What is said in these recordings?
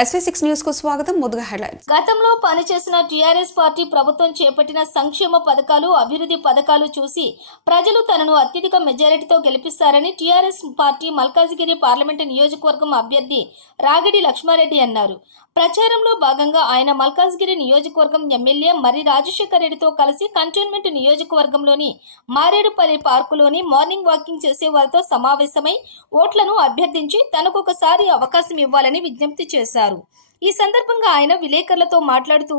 SV6 news కు స్వాగతం. ముందుగా హెడ్లైన్స్. గతంలో పనిచేసిన టీఆర్ఎస్ పార్టీ ప్రభుత్వం చేపట్టిన సంక్షేమ పథకాలు, అభివృద్ధి పథకాలు చూసి ప్రజలు తనను అత్యధిక మెజారిటీతో గెలిపిస్తారని టీఆర్ఎస్ పార్టీ మల్కాజిగిరి పార్లమెంటు నియోజకవర్గం అభ్యర్థి రాగిడి లక్ష్మారెడ్డి అన్నారు. ప్రచారంలో భాగంగా ఆయన మల్కాజిగిరి నియోజకవర్గం ఎమ్మెల్యే మర్రి రాజశేఖర్ రెడ్డితో కలిసి కంటోన్మెంట్ నియోజకవర్గంలోని మారేడుపల్లి పార్కులోని మార్నింగ్ వాకింగ్ చేసే వారితో సమావేశమై ఓట్లను అభ్యర్థించి తనకొకసారి అవకాశం ఇవ్వాలని విజ్ఞప్తి చేశారు. ఈ సందర్భంగా ఆయన విలేకరులతో మాట్లాడుతూ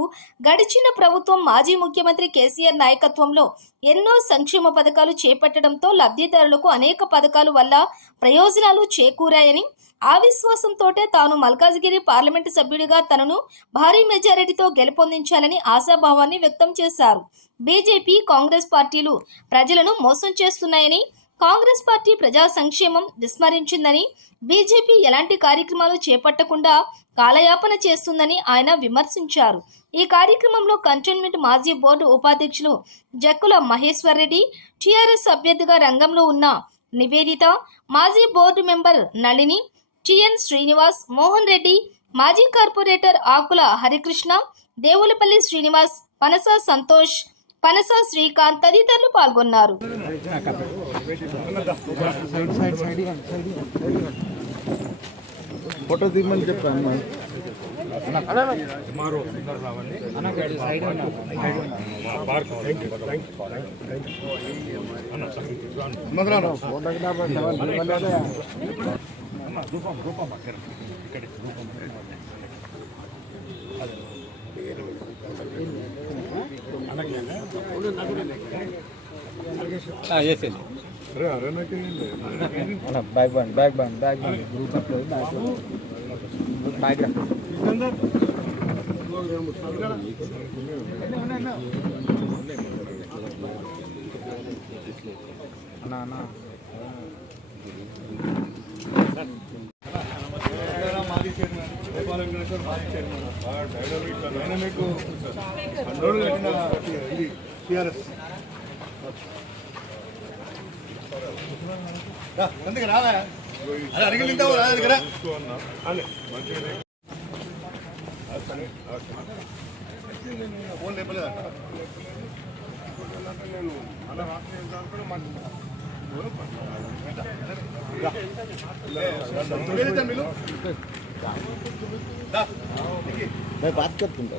గడిచిన ప్రభుత్వం మాజీ ముఖ్యమంత్రి కేసీఆర్ నాయకత్వంలో ఎన్నో సంక్షేమ పథకాలు చేపట్టడంతో లబ్ధిదారులకు అనేక పథకాల వల్ల ప్రయోజనాలు చేకూరాయని, ఆ విశ్వాసంతోటే తాను మల్కాజిగిరి పార్లమెంటు సభ్యుడిగా తనను భారీ మెజారిటీతో గెలుపొందించాలని ఆశాభావాన్ని వ్యక్తం చేశారు. బీజేపీ, కాంగ్రెస్ పార్టీలు ప్రజలను మోసం చేస్తున్నాయని, కాంగ్రెస్ పార్టీ ప్రజా సంక్షేమం విస్మరించిందని, బీజేపీ ఎలాంటి కార్యక్రమాలు చేపట్టకుండా కాలయాపన చేస్తుందని ఆయన విమర్శించారు. ఈ కార్యక్రమంలో కంటోన్మెంట్ మాజీ బోర్డు ఉపాధ్యక్షులు జక్కుల మహేశ్వర్ రెడ్డి, టీఆర్ఎస్ అభ్యర్థిగా రంగంలో ఉన్న నివేదిత, మాజీ board member Nalini, TN Srinivas, Mohan Reddy, మాజీ కార్పొరేటర్ ఆకుల హరికృష్ణ, దేవులపల్లి శ్రీనివాస్, పనస సంతోష్, పనస శ్రీకాంత్ తదితరులు పాల్గొన్నారు. ఫోటో తీయమని చెప్పాను. बैग ग्रुप बैग मैं बात करता हूँ.